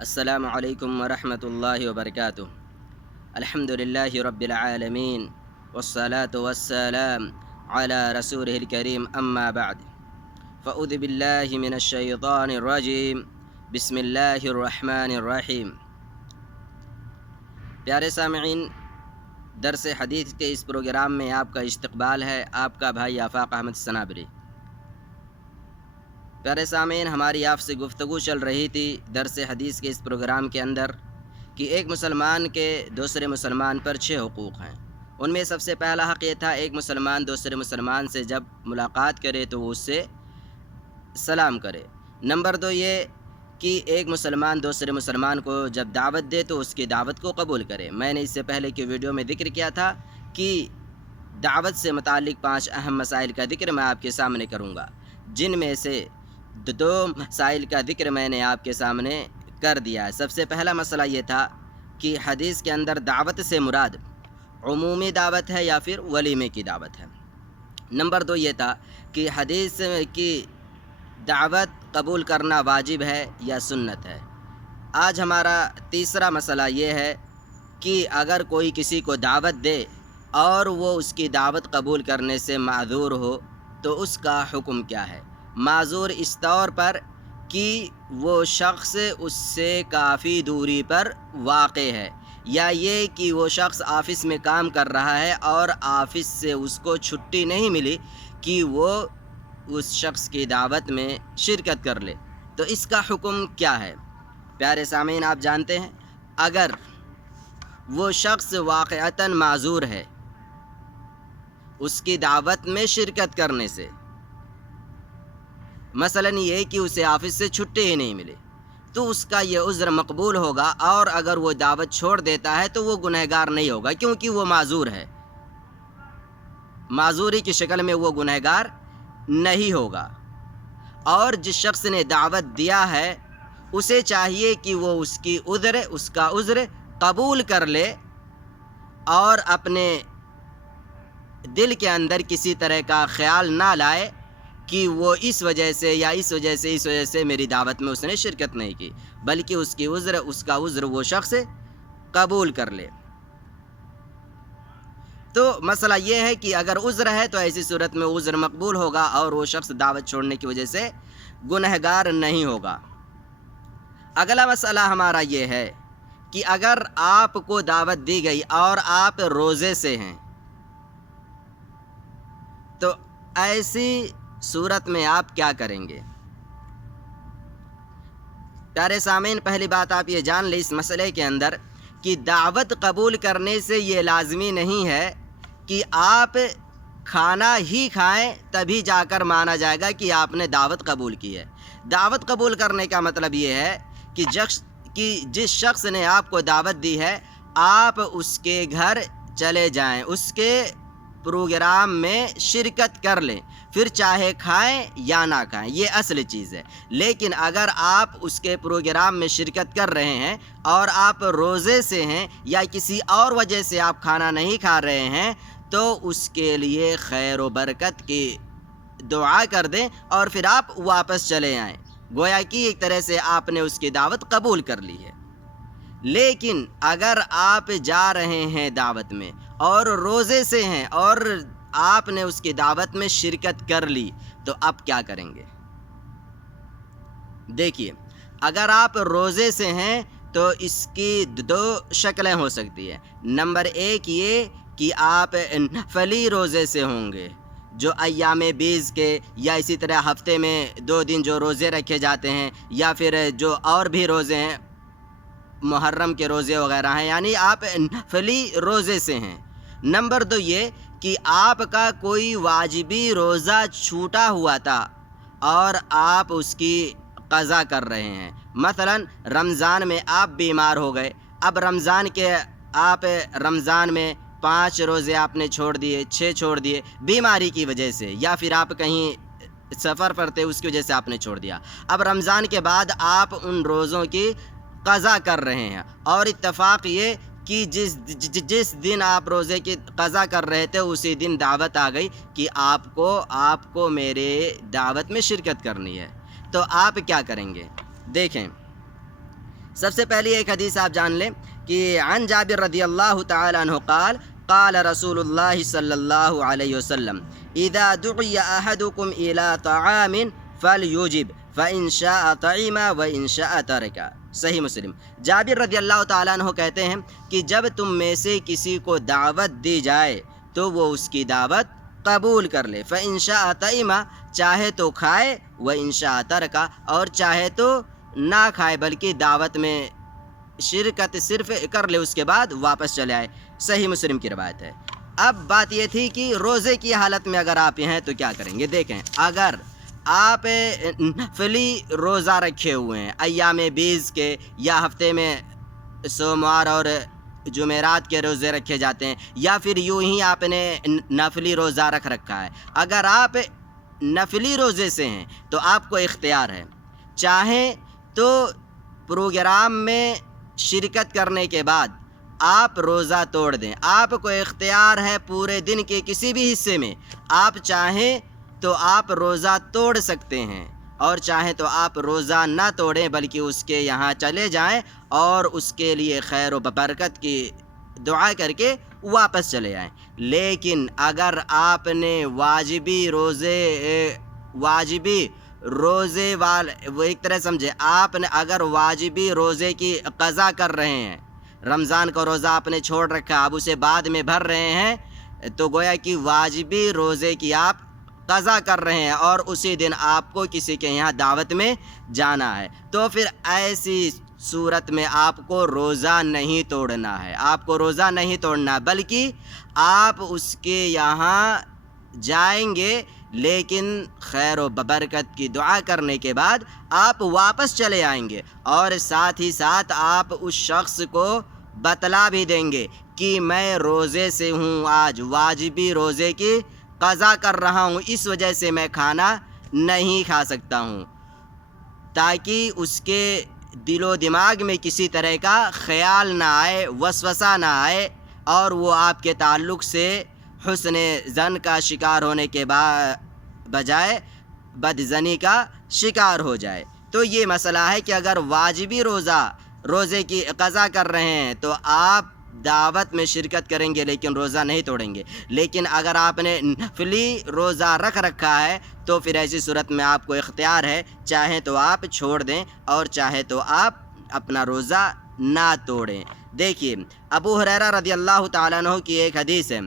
السلام علیکم ورحمۃ اللہ وبرکاتہ۔ الحمد للہ رب العالمین والصلاة والسلام علی رسولہ الکریم، اما بعد فاعوذ باللہ من الشیطان الرجیم، بسم اللہ الرحمن الرحیم۔ پیارے سامعین، درس حدیث کے اس پروگرام میں آپ کا استقبال ہے، آپ کا بھائی آفاق احمد صنابری۔ پیارے سامعین، ہماری آپ سے گفتگو چل رہی تھی درس حدیث کے اس پروگرام کے اندر کہ ایک مسلمان کے دوسرے مسلمان پر 6 حقوق ہیں۔ ان میں سب سے پہلا حق یہ تھا، ایک مسلمان دوسرے مسلمان سے جب ملاقات کرے تو وہ اس سے سلام کرے۔ نمبر 2 یہ کہ ایک مسلمان دوسرے مسلمان کو جب دعوت دے تو اس کی دعوت کو قبول کرے۔ میں نے اس سے پہلے کی ویڈیو میں ذکر کیا تھا کہ دعوت سے متعلق 5 اہم مسائل کا ذکر میں آپ کے سامنے کروں گا، جن میں سے 2 مسائل کا ذکر میں نے آپ کے سامنے کر دیا ہے۔ سب سے پہلا مسئلہ یہ تھا کہ حدیث کے اندر دعوت سے مراد عمومی دعوت ہے یا پھر ولیمے کی دعوت ہے۔ نمبر 2 یہ تھا کہ حدیث کی دعوت قبول کرنا واجب ہے یا سنت ہے۔ آج ہمارا تیسرا مسئلہ یہ ہے کہ اگر کوئی کسی کو دعوت دے اور وہ اس کی دعوت قبول کرنے سے معذور ہو تو اس کا حکم کیا ہے۔ معذور اس طور پر کہ وہ شخص اس سے کافی دوری پر واقع ہے، یا یہ کہ وہ شخص آفس میں کام کر رہا ہے اور آفس سے اس کو چھٹی نہیں ملی کہ وہ اس شخص کی دعوت میں شرکت کر لے، تو اس کا حکم کیا ہے۔ پیارے سامعین، آپ جانتے ہیں اگر وہ شخص واقعتاً معذور ہے اس کی دعوت میں شرکت کرنے سے، مثلاً یہ کہ اسے آفس سے چھٹی ہی نہیں ملی، تو اس کا یہ عذر مقبول ہوگا، اور اگر وہ دعوت چھوڑ دیتا ہے تو وہ گنہگار نہیں ہوگا، کیونکہ وہ معذور ہے۔ معذوری کی شکل میں وہ گنہگار نہیں ہوگا۔ اور جس شخص نے دعوت دیا ہے اسے چاہیے کہ وہ اس کا عذر قبول کر لے اور اپنے دل کے اندر کسی طرح کا خیال نہ لائے کہ وہ اس وجہ سے میری دعوت میں اس نے شرکت نہیں کی، بلکہ اس کا عذر وہ شخص قبول کر لے۔ تو مسئلہ یہ ہے کہ اگر عذر ہے تو ایسی صورت میں عذر مقبول ہوگا اور وہ شخص دعوت چھوڑنے کی وجہ سے گنہگار نہیں ہوگا۔ اگلا مسئلہ ہمارا یہ ہے کہ اگر آپ کو دعوت دی گئی اور آپ روزے سے ہیں تو ایسی صورت میں آپ کیا کریں گے۔ پیارے سامعین، پہلی بات آپ یہ جان لیں اس مسئلے کے اندر کہ دعوت قبول کرنے سے یہ لازمی نہیں ہے کہ آپ کھانا ہی کھائیں تبھی جا کر مانا جائے گا کہ آپ نے دعوت قبول کی ہے۔ دعوت قبول کرنے کا مطلب یہ ہے کہ جس شخص نے آپ کو دعوت دی ہے آپ اس کے گھر چلے جائیں، اس کے پروگرام میں شرکت کر لیں، پھر چاہے کھائیں یا نہ کھائیں، یہ اصل چیز ہے۔ لیکن اگر آپ اس کے پروگرام میں شرکت کر رہے ہیں اور آپ روزے سے ہیں یا کسی اور وجہ سے آپ کھانا نہیں کھا رہے ہیں تو اس کے لیے خیر و برکت کی دعا کر دیں اور پھر آپ واپس چلے آئیں، گویا کہ ایک طرح سے آپ نے اس کی دعوت قبول کر لی ہے۔ لیکن اگر آپ جا رہے ہیں دعوت میں اور روزے سے ہیں اور آپ نے اس کی دعوت میں شرکت کر لی تو آپ کیا کریں گے۔ دیکھیے، اگر آپ روزے سے ہیں تو اس کی 2 شکلیں ہو سکتی ہیں۔ نمبر 1 یہ کہ آپ نفلی روزے سے ہوں گے، جو ایام بیز کے یا اسی طرح ہفتے میں 2 دن جو روزے رکھے جاتے ہیں، یا پھر جو اور بھی روزے ہیں، محرم کے روزے وغیرہ ہیں، یعنی آپ نفلی روزے سے ہیں۔ نمبر 2 یہ کہ آپ کا کوئی واجبی روزہ چھوٹا ہوا تھا اور آپ اس کی قضا کر رہے ہیں، مثلا رمضان میں آپ بیمار ہو گئے، اب رمضان میں 5 روزے آپ نے چھوڑ دیے، 6 چھوڑ دیے بیماری کی وجہ سے، یا پھر آپ کہیں سفر پر تھے اس کی وجہ سے آپ نے چھوڑ دیا۔ اب رمضان کے بعد آپ ان روزوں کی قضا کر رہے ہیں، اور اتفاق یہ کہ جس دن آپ روزے کی قضا کر رہے تھے اسی دن دعوت آ گئی کہ آپ کو میرے دعوت میں شرکت کرنی ہے، تو آپ کیا کریں گے۔ دیکھیں، سب سے پہلی ایک حدیث آپ جان لیں کہ عن جابر رضی اللہ تعالی عنہ قال قال رسول اللہ صلی اللہ علیہ وسلم اذا دعی احدکم الى طعام فلیجب فإن شاء طعم وإن شاء ترک۔ صحیح مسلم۔ جابر رضی اللہ تعالیٰ عنہ کہتے ہیں کہ جب تم میں سے کسی کو دعوت دی جائے تو وہ اس کی دعوت قبول کر لے، فإن شاء طعم، چاہے تو کھائے، وإن شاء ترک، اور چاہے تو نہ کھائے بلکہ دعوت میں شرکت صرف کر لے، اس کے بعد واپس چلے آئے۔ صحیح مسلم کی روایت ہے۔ اب بات یہ تھی کہ روزے کی حالت میں اگر آپ ہیں تو کیا کریں گے۔ دیکھیں، اگر آپ نفلی روزہ رکھے ہوئے ہیں ایام بیز کے، یا ہفتے میں سوموار اور جمعرات کے روزے رکھے جاتے ہیں، یا پھر یوں ہی آپ نے نفلی روزہ رکھ رکھا ہے، اگر آپ نفلی روزے سے ہیں تو آپ کو اختیار ہے، چاہیں تو پروگرام میں شرکت کرنے کے بعد آپ روزہ توڑ دیں، آپ کو اختیار ہے پورے دن کے کسی بھی حصے میں، آپ چاہیں تو آپ روزہ توڑ سکتے ہیں، اور چاہیں تو آپ روزہ نہ توڑیں بلکہ اس کے یہاں چلے جائیں اور اس کے لیے خیر و برکت کی دعا کر کے واپس چلے آئیں۔ لیکن اگر آپ نے واجبی روزے وہ ایک طرح سمجھے، آپ نے اگر واجبی روزے کی قضا کر رہے ہیں، رمضان کا روزہ آپ نے چھوڑ رکھا، اب اسے بعد میں بھر رہے ہیں، تو گویا کہ واجبی روزے کی آپ قضا کر رہے ہیں اور اسی دن آپ کو کسی کے یہاں دعوت میں جانا ہے، تو پھر ایسی صورت میں آپ کو روزہ نہیں توڑنا ہے، آپ کو روزہ نہیں توڑنا، بلکہ آپ اس کے یہاں جائیں گے، لیکن خیر و برکت کی دعا کرنے کے بعد آپ واپس چلے آئیں گے، اور ساتھ ہی ساتھ آپ اس شخص کو بتلا بھی دیں گے کہ میں روزے سے ہوں، آج واجبی روزے کی قضا کر رہا ہوں، اس وجہ سے میں کھانا نہیں کھا سکتا ہوں، تاکہ اس کے دل و دماغ میں کسی طرح کا خیال نہ آئے، وسوسہ نہ آئے، اور وہ آپ کے تعلق سے حسن ظن کا شکار ہونے کے بجائے بدظنی کا شکار ہو جائے۔ تو یہ مسئلہ ہے کہ اگر واجبی روزے کی قضا کر رہے ہیں تو آپ دعوت میں شرکت کریں گے لیکن روزہ نہیں توڑیں گے، لیکن اگر آپ نے نفلی روزہ رکھ رکھا ہے تو پھر ایسی صورت میں آپ کو اختیار ہے، چاہیں تو آپ چھوڑ دیں اور چاہے تو آپ اپنا روزہ نہ توڑیں۔ دیکھیے، ابو ہریرہ رضی اللہ تعالیٰ عنہ کی ایک حدیث ہے،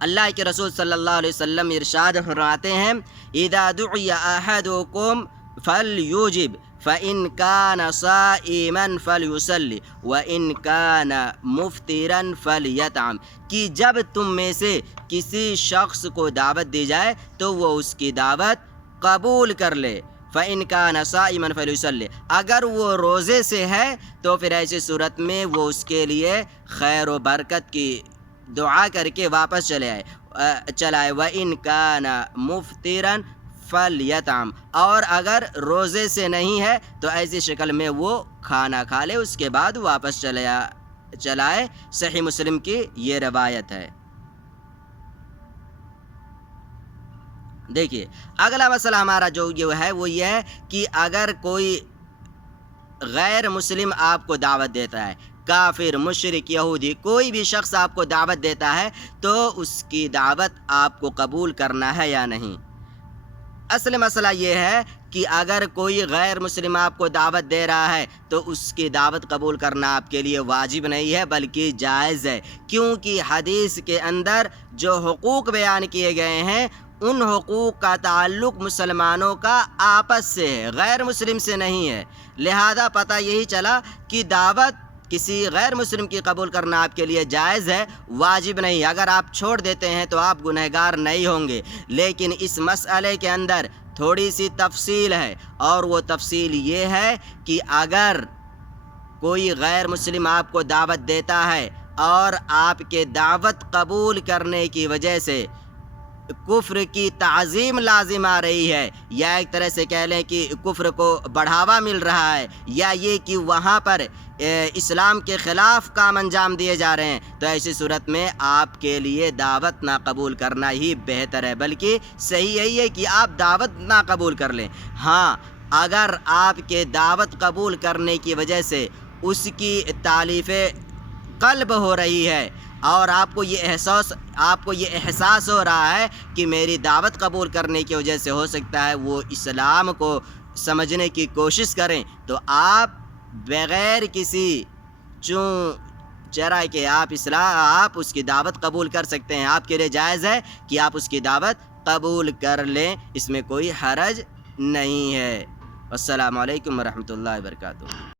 اللہ کے رسول صلی اللہ علیہ وسلم ارشاد فرماتے ہیں اذا دعی احدکم فلیجب فإن كان صائما فليصلي وإن كان مفطرا فليطعم، کہ جب تم میں سے کسی شخص کو دعوت دی جائے تو وہ اس کی دعوت قبول کر لے، فإن كان صائما فليصلي، اگر وہ روزے سے ہے تو پھر ایسی صورت میں وہ اس کے لیے خیر و برکت کی دعا کر کے واپس چلائے، وَإِن كَانَ مُفْطِرًا فَلْيَطْعَمْ، اور اگر روزے سے نہیں ہے تو ایسی شکل میں وہ کھانا کھا لے، اس کے بعد واپس چلائے۔ صحیح مسلم کی یہ روایت ہے۔ دیکھیے، اگلا مسئلہ ہمارا جو یہ ہے کہ اگر کوئی غیر مسلم آپ کو دعوت دیتا ہے، کافر، مشرک، یہودی، کوئی بھی شخص آپ کو دعوت دیتا ہے تو اس کی دعوت آپ کو قبول کرنا ہے یا نہیں۔ اصل مسئلہ یہ ہے کہ اگر کوئی غیر مسلم آپ کو دعوت دے رہا ہے تو اس کی دعوت قبول کرنا آپ کے لیے واجب نہیں ہے بلکہ جائز ہے، کیونکہ حدیث کے اندر جو حقوق بیان کیے گئے ہیں ان حقوق کا تعلق مسلمانوں کا آپس سے ہے، غیر مسلم سے نہیں ہے، لہذا پتہ یہی چلا کہ دعوت کسی غیر مسلم کی قبول کرنا آپ کے لیے جائز ہے، واجب نہیں۔ اگر آپ چھوڑ دیتے ہیں تو آپ گنہگار نہیں ہوں گے، لیکن اس مسئلے کے اندر تھوڑی سی تفصیل ہے، اور وہ تفصیل یہ ہے کہ اگر کوئی غیر مسلم آپ کو دعوت دیتا ہے اور آپ کے دعوت قبول کرنے کی وجہ سے کفر کی تعظیم لازم آ رہی ہے، یا ایک طرح سے کہہ لیں کہ کفر کو بڑھاوا مل رہا ہے، یا یہ کہ وہاں پر اسلام کے خلاف کام انجام دیے جا رہے ہیں، تو ایسی صورت میں آپ کے لیے دعوت نہ قبول کرنا ہی بہتر ہے، بلکہ صحیح یہی ہے کہ آپ دعوت نہ قبول کر لیں۔ ہاں، اگر آپ کے دعوت قبول کرنے کی وجہ سے اس کی تالیف قلب ہو رہی ہے اور آپ کو یہ احساس ہو رہا ہے کہ میری دعوت قبول کرنے کی وجہ سے ہو سکتا ہے وہ اسلام کو سمجھنے کی کوشش کریں، تو آپ بغیر کسی چرا کہ آپ اس کی دعوت قبول کر سکتے ہیں۔ آپ کے لیے جائز ہے کہ آپ اس کی دعوت قبول کر لیں، اس میں کوئی حرج نہیں ہے۔ السلام علیکم ورحمۃ اللہ وبرکاتہ۔